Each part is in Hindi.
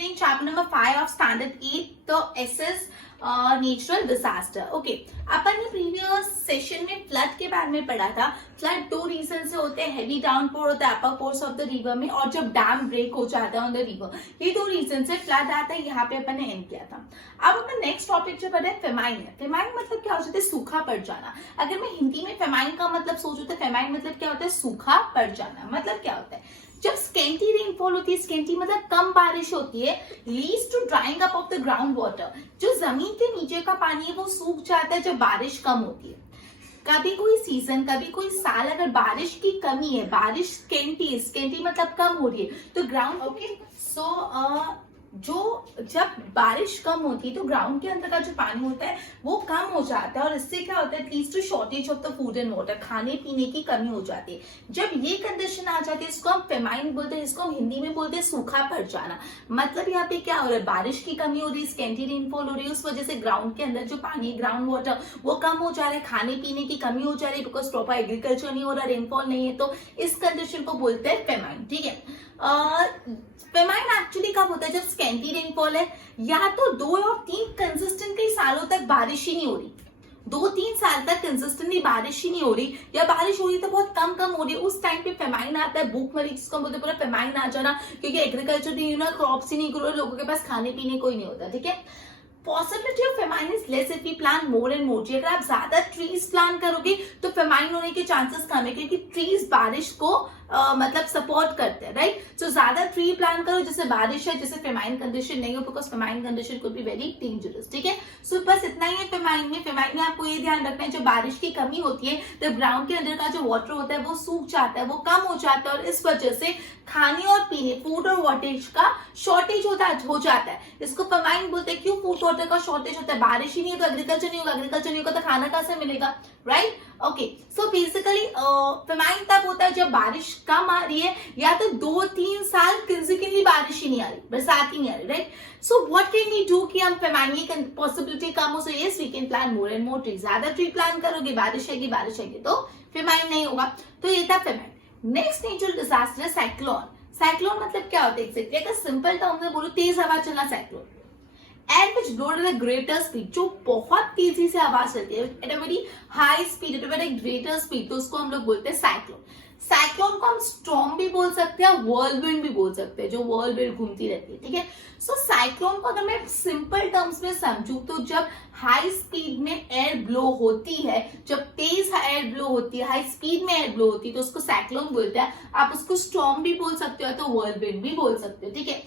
continuing chapter number 5 of standard 8, the SS natural disaster. Okay, अपन ने प्रीवियस सेशन में फ्लड के बारे में पढ़ा था. फ्लड दो रीजन से होते हैं, हेवी डाउनपोर होता है अपर कोर्स ऑफ द रिवर में, और जब डैम ब्रेक हो जाता है ऑन द रिवर, ये दो रीजन से फ्लड आता है. यहाँ पे अपन ने एंड किया था. अब अपन नेक्स्ट टॉपिक जो पढ़ा है फेमाइन है. फेमाइन मतलब क्या हो जाता है? सूखा पड़ जाना. अगर मैं हिंदी में फेमाइन का मतलब सोचूं तो फेमाइन मतलब क्या होता है? सूखा पड़ जाना. मतलब क्या होता है? जब स्केंटी रेनफॉल होती है, स्केंटी मतलब कम बारिश होती है, leads to drying up of the ground water. जो जमीन के नीचे का पानी है वो सूख जाता है जब बारिश कम होती है. कभी कोई सीजन, कभी कोई साल अगर बारिश की कमी है, बारिश स्केंटी मतलब कम हो रही है, तो ग्राउंड ओके सो जो जब बारिश कम होती है तो ग्राउंड के अंदर का जो पानी होता है वो कम हो जाता है, और इससे क्या होता है? Leads to shortage of the food and water, खाने पीने की कमी हो जाती है. जब ये कंडीशन आ जाती है इसको हम फेमाइन बोलते हैं, इसको हम हिंदी में बोलते हैं सूखा पड़ जाना. मतलब यहाँ पे क्या हो रहा है? बारिश की कमी हो रही है, स्केंटी रेनफॉल हो रही है, उस वजह से ग्राउंड के अंदर जो पानी, ग्राउंड वाटर वो कम हो जा रहा है, खाने पीने की कमी हो जा रही है, बिकॉज प्रॉपर एग्रीकल्चर नहीं हो रहा, रेनफॉल नहीं है, तो इस कंडीशन को बोलते हैं फेमाइन. ठीक है. फेमाइन एक्चुअली कब होता है? जब स्केंटी रेनफॉल है, या तो 2 या 3 कंसिस्टेंट कई सालों तक बारिश ही नहीं हो रही, 2-3 साल तक कंसिस्टेंटली बारिश ही नहीं हो रही, या बारिश हो रही तो बहुत कम हो रही है. उस टाइम पे फेमाइन आता है. भूखमरी जिसको बोलते हैं, पूरा फेमाइन आ जाना, क्योंकि एग्रीकल्चर नहीं होना, क्रॉप्स ही नहीं ग्रो, लोगों के पास खाने पीने को ही नहीं होता. ठीक है. Possibility of famine is less if we plant more and more. अगर आप ज्यादा ट्रीज प्लांट करोगे तो फेमाइन होने के चांसेस कम है, क्योंकि ट्रीज बारिश को मतलब सपोर्ट करते हैं, राइट. सो ज्यादा ट्री प्लांट करो जिससे बारिश है, जिससे फेमाइन कंडीशन नहीं हो, because famine condition could be very dangerous. ठीक है. सो बस इतना ही है फेमाइन में. फेमाइन में आपको ये ध्यान रखना है, जब बारिश की कमी होती है तो ग्राउंड के अंदर का जो वाटर होता है वो सूख जाता है, वो कम हो जाता है, और इस वजह से खाने और पीने, फूड और वाटेज का शॉर्टेज हो जाता है. इसको फेमाइन बोलते हैं. क्यों फूड वाटर का शॉर्टेज होता है? बारिश ही नहीं है तो एग्रीकल्चर नहीं होगा, एग्रीकल्चर नहीं होगा तो खाना कहां से मिलेगा, right. Okay, so basically famine तब होता है जब बारिश कम आ रही है, या तो 2-3 साल कंसिक्यूटिवली बारिश ही नहीं आ रही, बरसात ही नहीं आ रही, right. So what can we do कि हम फेमाइन की पॉसिबिलिटी कम हो. So yes, we can plant more and more tree. ज्यादा ट्री प्लांट करोगे, बारिश आएगी तो फेमाइन नहीं होगा. तो ये था फेमाइन. नेक्स्ट नेचुरल डिजास्टर है साइक्लोन. साइक्लोन मतलब क्या होता है एग्जैक्टली? अगर सिंपल टर्म में बोलो, तेज हवा चलना cyclone. Air which blow at a greater speed, जो बहुत तेजी से आवाज चलती है, at a very high speed, at a very greater speed, तो उसको हम लोग बोलते हैं साइक्लोन. साइक्लोन को हम स्टॉर्म भी बोल सकते हैं, व्हर्लविंड भी बोल सकते हैं, जो व्हर्लविंड घूमती रहती है. ठीक है. सो साइक्लोन को अगर मैं सिंपल टर्म्स में समझूं तो जब हाई स्पीड में एयर ब्लो होती है, जब तेज एयर ब्लो होती है, हाई स्पीड में एयर ब्लो होती है, तो उसको साइक्लोन बोलते हैं. आप उसको स्टॉर्म भी बोल सकते हो, तो व्हर्लविंड भी बोल सकते हो. ठीक है.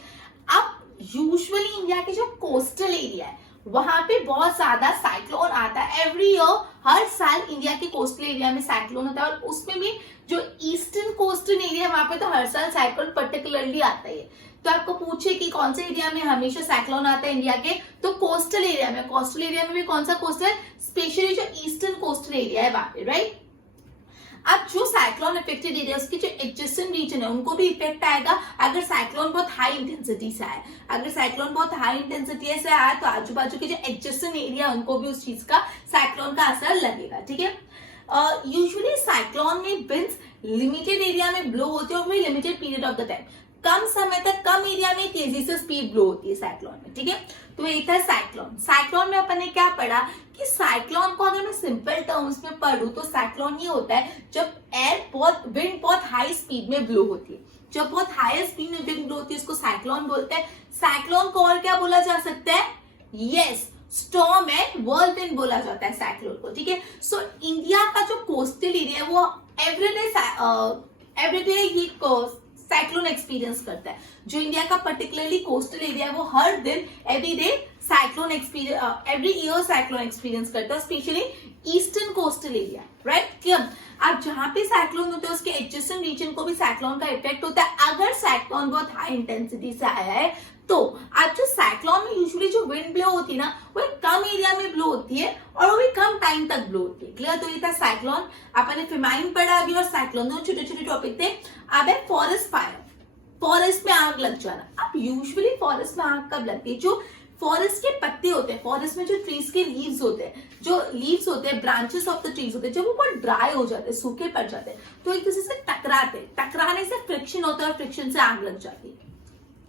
अब यूजुअली इंडिया के जो कोस्टल एरिया है वहां पे बहुत ज्यादा साइक्लोन आता है. एवरी ईयर, हर साल इंडिया के कोस्टल एरिया में साइक्लोन होता है, और उसमें भी जो ईस्टर्न कोस्टल एरिया है वहां पे तो हर साल साइक्लोन पर्टिकुलरली आता है. तो आपको पूछे कि कौन से एरिया में हमेशा साइक्लोन आता है इंडिया के, तो कोस्टल एरिया में. कोस्टल एरिया में भी कौन सा कोस्टल है? स्पेशली जो ईस्टर्न कोस्टल एरिया है वहां पे, राइट. अब जो साइक्लोन इफेक्टेड एरिया, उसकी जो एडजेसेंट रीजन है उनको भी इफेक्ट आएगा अगर साइक्लोन बहुत हाई इंटेंसिटी से आए. अगर साइक्लोन बहुत हाई इंटेंसिटी से आए तो आजू बाजू के जो एडजेसेंट एरिया उनको भी उस चीज का, साइक्लोन का असर लगेगा. ठीक है. यूजुअली साइक्लोन में विंड्स लिमिटेड एरिया में ब्लो होती है, और वही limited period of the time, कम समय तक कम एरिया में तेजी से स्पीड ब्लो होती है साइक्लोन में. ठीक है. तो ये था साइक्लोन. साइक्लोन में अपन ने क्या पढ़ा कि साइक्लोन को अगर मैं सिंपल टर्म्स में पढ़ूं तो साइक्लोन ये होता है जब विंड बहुत हाई स्पीड में ब्लो होती है. जब बहुत हाई स्पीड में विंड ब्लो होती है उसको साइक्लोन बोलते हैं. साइक्लोन को और क्या बोला जा सकता है? यस, स्टॉर्म एंड व्हर्लविंड बोला जाता है साइक्लोन को. ठीक है. सो इंडिया का जो कोस्टल एरिया है वो एवरीडे ये साइक्लोन एक्सपीरियंस करता है. जो इंडिया का पर्टिकुलरली कोस्टल एरिया है वो हर दिन एवरी ईयर साइक्लोन एक्सपीरियंस करता है, specially eastern coastal area, right. Clear. अब जहां पे साइक्लोन होते हैं उसके एडजेसेंट रीजन को भी साइक्लोन का इफेक्ट होता है. अगर साइक्लोन बहुत हाई इंटेंसिटी से आया है तो अब जो साइक्लोन में यूजुअली जो विंड ब्लो होती है ना, वो एक कम एरिया में ब्लो होती है, और वो भी कम टाइम तक ब्लो होती है. क्लियर. तो ये था साइक्लोन. आपने फेमाइन पढ़ा अभी, और साइक्लोन, दो छोटे छोटे टॉपिक थे. अब है फॉरेस्ट फायर. फॉरेस्ट में आग लग जाना. अब यूजुअली फॉरेस्ट में आग कब लगती है? जो फॉरेस्ट के पत्ते होते हैं, फॉरेस्ट में जो ट्रीज के लीव्स होते हैं, ब्रांचेस ऑफ द ट्रीज होते हैं, जब वो बहुत ड्राई हो जाते हैं, सूखे पड़ जाते हैं, तो एक दूसरे से टकराते हैं. टकराने से फ्रिक्शन होता है, और फ्रिक्शन से आग लग जाती है.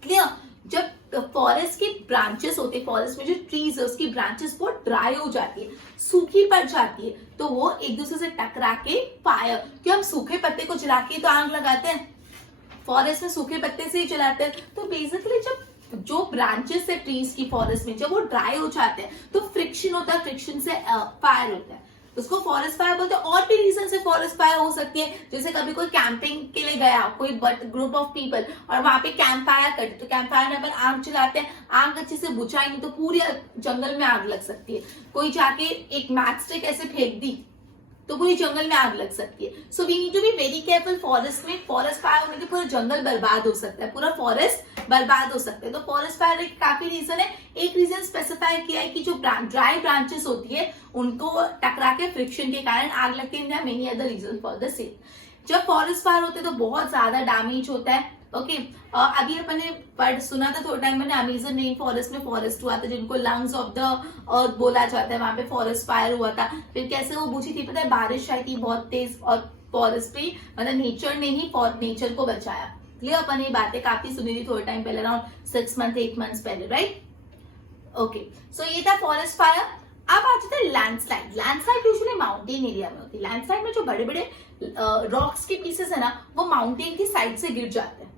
क्लियर. जब फॉरेस्ट की ब्रांचेस होती है, फॉरेस्ट में जो ट्रीज है उसकी ब्रांचेस बहुत ड्राई हो जाती है, सूखी पड़ जाती है, तो वो एक दूसरे से टकरा के फायर, क्यों हम सूखे पत्ते को जला के तो आग लगाते हैं, फॉरेस्ट में सूखे पत्ते से ही जलाते हैं। तो बेसिकली जब जो ब्रांचेस है ट्रीज की फॉरेस्ट में जब वो ड्राई हो जाते हैं तो फ्रिक्शन होता है, फ्रिक्शन से फायर होता है, उसको फॉरेस्ट फायर बोलते हैं। और भी रीजन से फॉरेस्ट फायर हो सकती है, जैसे कभी कोई कैंपिंग के लिए गया कोई ग्रुप ऑफ पीपल और वहां पे कैंप फायर करते, तो कैंप फायर में अपन आग जलाते हैं, आग अच्छे से बुझाएंगे तो पूरी जंगल में आग लग सकती है। कोई जाके एक मैच स्टिक ऐसे फेंक दी तो पूरी जंगल में आग लग सकती है। So we need to be very careful. Forest में फॉरेस्ट फायर होने के पूरा जंगल बर्बाद हो सकता है, पूरा फॉरेस्ट बर्बाद हो सकता है। तो फॉरेस्ट फायर के काफी रीजन है। एक रीजन स्पेसिफाई किया है कि जो ड्राई ब्रांचेस होती है उनको टकरा के फ्रिक्शन के कारण आग लगती है। Many other reason for the same. जब फॉरेस्ट फायर होते हैं तो बहुत ज्यादा डैमेज होता है। ओके अभी अपन ने सुना था थोड़ा टाइम मैंने, अमेजन रेन फॉरेस्ट में फॉरेस्ट हुआ था जिनको लंग्स ऑफ द अर्थ बोला जाता है, वहां पे फॉरेस्ट फायर हुआ था। फिर कैसे वो बुझी थी पता है, बारिश आई थी बहुत तेज और फॉरेस्ट पे मतलब नेचर ने ही नेचर को बचाया। क्लियर, अपन ये बातें काफी सुनी थी थोड़े टाइम पहले, अराउंड 6 मंथ 8 मंथ्स पहले, राइट। ओके सो ये था फॉरेस्ट फायर। अब आ जाता है landslide. Landslide usually mountain area में होती है। लैंडस्लाइड में जो बड़े बड़े रॉक्स के पीसेस है ना वो माउंटेन की साइड से गिर जाते हैं।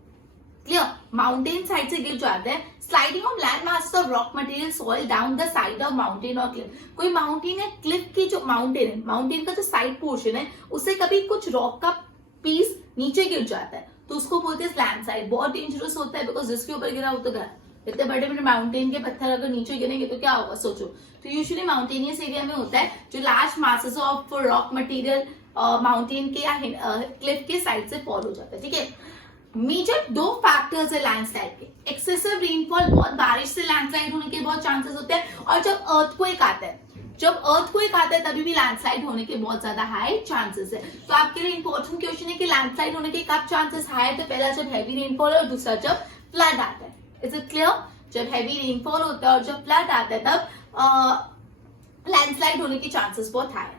क्लियर, माउंटेन साइड से गिर जाते हैं। Sliding of land masses of rock material soil down the side of mountain और क्लिफ। कोई माउंटेन है, क्लिफ की जो माउंटेन है, माउंटेन का जो साइड पोर्शन है उससे कभी कुछ रॉक का पीस नीचे गिर जाता है तो उसको बोलते हैं लैंडस्लाइड। बहुत डेंजरस होता है बिकॉज जिसके ऊपर गिरा वो तो गया। इतने बड़े बड़े माउंटेन के पत्थर अगर नीचे गिरेंगे तो क्या होगा सोचो। तो यूजुअली माउंटेनियस एरिया में होता है जो large masses of rock material mountain के या क्लिफ के साइड से फॉल हो जाता है। ठीक है, मेजर 2 फैक्टर्स है लैंडस्लाइड के। एक्सेसिव रेनफॉल, बहुत बारिश से लैंडस्लाइड होने के बहुत चांसेस होते हैं, और जब अर्थक्वेक आता है, जब अर्थक्वेक आता है तभी भी लैंडस्लाइड होने के बहुत ज्यादा हाई चांसेस है। तो आपके लिए इंपॉर्टेंट क्वेश्चन है कि लैंडस्लाइड होने के कब चांसेस हाई है। तो पहला जब हैवी रेनफॉल है और दूसरा जब फ्लड आता है। Is it clear? जब हैवी रेनफॉल होता है और जब फ्लड आता है तब लैंडस्लाइड होने के चांसेस बहुत हाई है।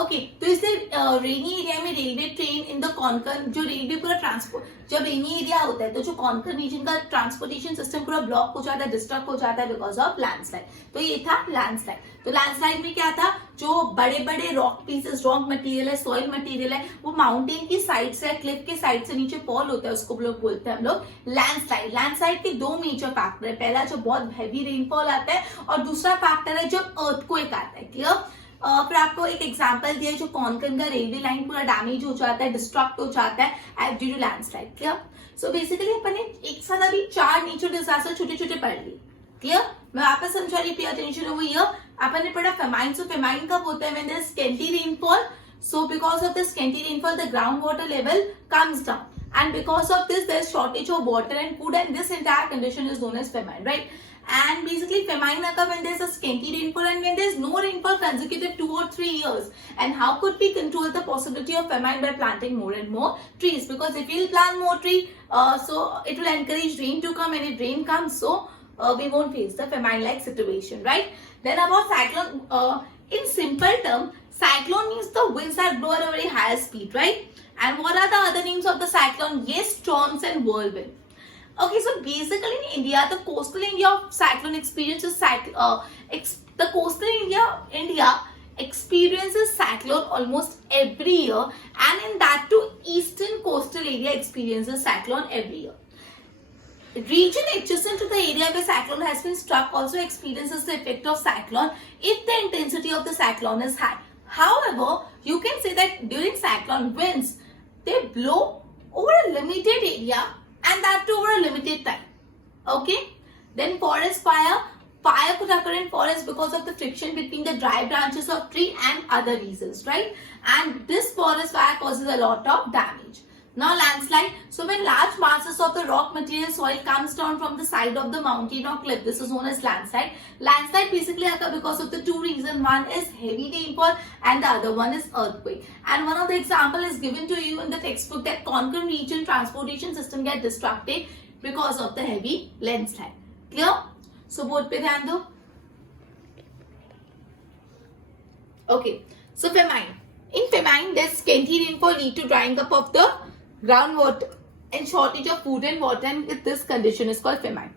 ओके तो इससे रेनी एरिया में railway train in the Konkan, जो रेलवे पूरा ट्रांसपोर्ट, जब रेनी एरिया होता है तो जो कॉन्कन रीजन का ट्रांसपोर्टेशन सिस्टम पूरा ब्लॉक हो जाता है, डिस्टर्ब हो जाता है बिकॉज ऑफ लैंडस्लाइड। तो ये था लैंडस्लाइड। तो लैंडस्लाइड में क्या था, जो बड़े बड़े रॉक पीसेस, रॉक मटेरियल है, सॉइल मटेरियल है, वो माउंटेन की साइड से, क्लिफ के साइड से नीचे फॉल होता है, उसको लोग बोलते हैं हम लोग लैंडस्लाइड। लैंडस्लाइड के 2 मेजर फैक्टर है। पहला जब बहुत हैवी रेनफॉल आता है और दूसरा फैक्टर है जब अर्थक्वेक आता है। क्लियर? फिर आपको एक एग्जांपल दिया, जो कॉन्कन का रेलवे लाइन पूरा डैमेज हो जाता है, डिस्ट्रक्ट हो जाता है due to landslide. Clear? So basically अपन ने एक साथ अभी 4 नेचर डिजास्टर छोटे छोटे पढ़ लिए। क्लियर? मैं वापस समझा रही, पे अटेंशन ओवर हियर। अपन ने पढ़ा फेमाइन। सो फेमाइन कब होता है? When there is scanty rainfall. So because of the scanty rainfall the ground water level comes down, and because of this there is shortage of water and food, and this entire condition is known as famine, right? And basically famine occurs when there is a scanty rainfall and when there is no rainfall consecutive 2 or 3 years. And how could we control the possibility of famine? By planting more and more trees, because if we will plant more tree, so it will encourage rain to come, and if rain comes, so we won't face the famine like situation, right? Then about cyclone, in simple term, cyclone means the winds that blow at a very high speed, right? And what are the other names of the cyclone? Yes, storms and whirlwind. Okay, so basically in India, the coastal India of cyclone experiences the coastal India experiences cyclone almost every year, and in that too, eastern coastal area experiences cyclone every year. Region adjacent to the area where cyclone has been struck also experiences the effect of cyclone if the intensity of the cyclone is high. However, you can say that during cyclone winds, they blow over a limited area and that too over a limited time. Okay? Then forest fire. Fire could occur in forest because of the friction between the dry branches of tree and other reasons, right? And this forest fire causes a lot of damage. Now landslide. So when large masses of the rock material soil comes down from the side of the mountain or cliff, this is known as landslide. Landslide basically occur because of the 2 reasons. One is heavy rainfall and the other one is earthquake. And one of the example is given to you in the textbook that Konkan region transportation system get disrupted because of the heavy landslide. Clear? So both पे ध्यान दो. Okay. So famine. In famine, there's scanty rainfall lead to drying up of the groundwater and shortage of food and water, and this condition is called famine.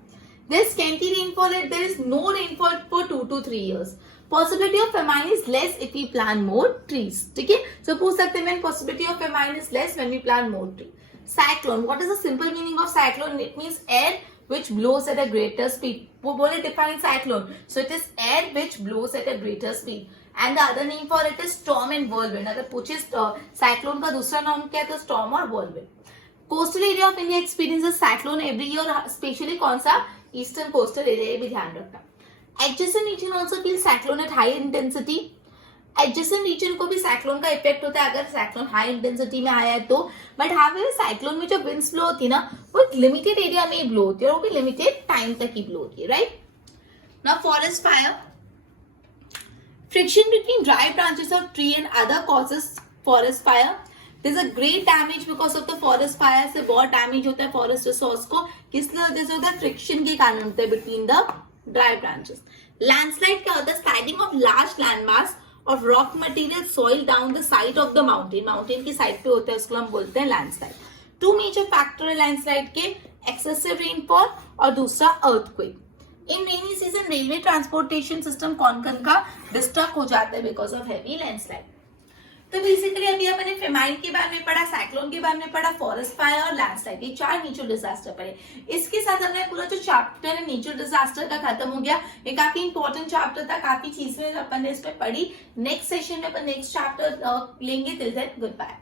There's scanty rainfall and there is no rainfall for 2 to 3 years. Possibility of famine is less if we plant more trees. ठीक है? So पूछ सकते हैं possibility of famine is less when we plant more trees. Cyclone. What is the simple meaning of cyclone? It means air which blows at a greater speed. वो बोले define cyclone. So it is air which blows at a greater speed. And the other name for it is storm and whirlwind. अगर पूछे cyclone का दूसरा नाम क्या है तो storm और whirlwind. Coastal area of India experiences cyclone every year, especially कौन सा? Eastern coastal area, ये भी ध्यान रखना. Adjacent region also feel cyclone at high intensity. Adjacent region को भी cyclone का इफेक्ट होता है अगर cyclone high intensity में आया है तो. But however cyclone में जो winds blow होती है ना, वो एक limited area में ही blow होती है और वो भी limited time तक ही blow होती है, right? Now forest fire. Friction between dry branches of tree and other causes forest fire. There's a great damage because of the forest fire. से बहुत damage होता है forest resource को. किस वजह से होता है? Friction के कारण होता है between the dry branches. Landslide क्या होता है? Sliding of large landmass of rock material soil down the side of the mountain. Mountain की side पे होता है, उसको हम बोलते हैं landslide. Two major factor है landslide के, excessive rainfall और दूसरा earthquake. In rainy season railway transportation system कौन का डिस्टर्ब हो जाता है because of heavy landslide. तो बेसिकली अभी अपने फेमाइन के बारे में पढ़ा, साइक्लोन के बारे में पढ़ा, फॉरेस्ट फायर और लैंडस्लाइड, ये 4 नेचुरल डिजास्टर पढ़े. इसके साथ हमने पूरा जो चैप्टर है नेचुरल डिजास्टर का खत्म हो गया. ये काफी इंपॉर्टेंट चैप्टर था, काफी चीजें अपन ने इसमें पढ़ी. नेक्स्ट सेशन में अपन नेक्स्ट चैप्टर लेंगे. Till then good bye.